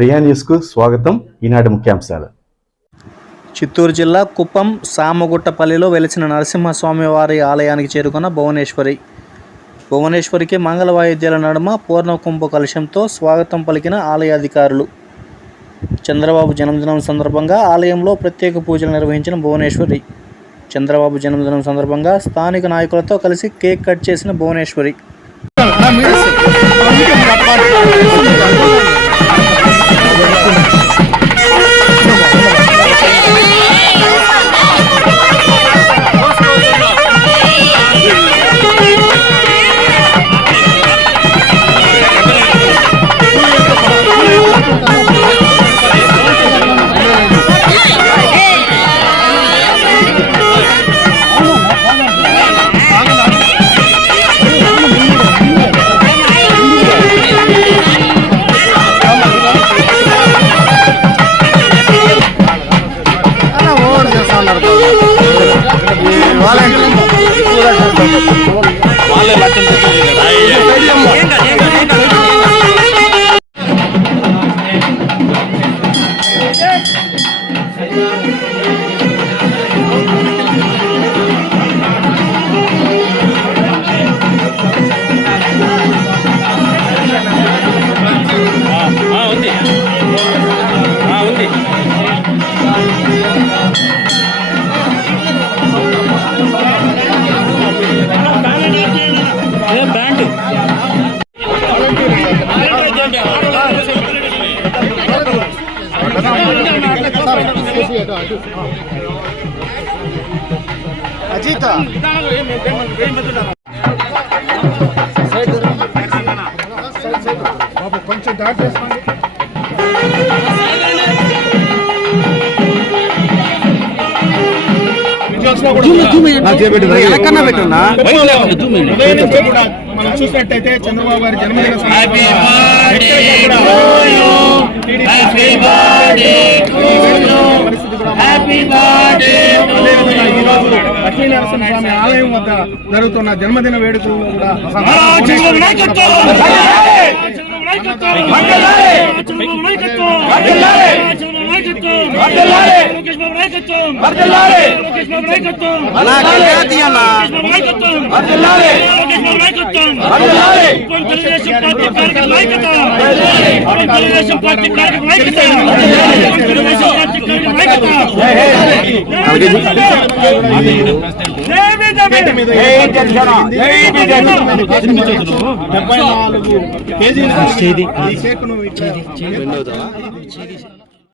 ప్రియా న్యూస్కు స్వాగతం. ఈనాటి ముఖ్యాంశాలు. చిత్తూరు జిల్లా కుప్పం సామగుట్టపల్లిలో వెలిసిన నరసింహస్వామి వారి ఆలయానికి చేరుకున్న భువనేశ్వరికి మంగళ వాయిద్యాల నడుమ పూర్ణ కుంభ కలశంతో స్వాగతం పలికిన ఆలయ అధికారులు. చంద్రబాబు జన్మదినం సందర్భంగా ఆలయంలో ప్రత్యేక పూజలు నిర్వహించిన భువనేశ్వరి. చంద్రబాబు జన్మదినం సందర్భంగా స్థానిక నాయకులతో కలిసి కేక్ కట్ చేసిన భువనేశ్వరి. అజిత బాబు కొంచెం దాటేసుకోండి. మనం చూసినట్టయితే చంద్రబాబు గారి జన్మదిన లక్ష్మీ నరసింహస్వామి ఆలయం వద్ద జరుగుతున్న జన్మదిన వేడుకల్లో కూడా కేజీ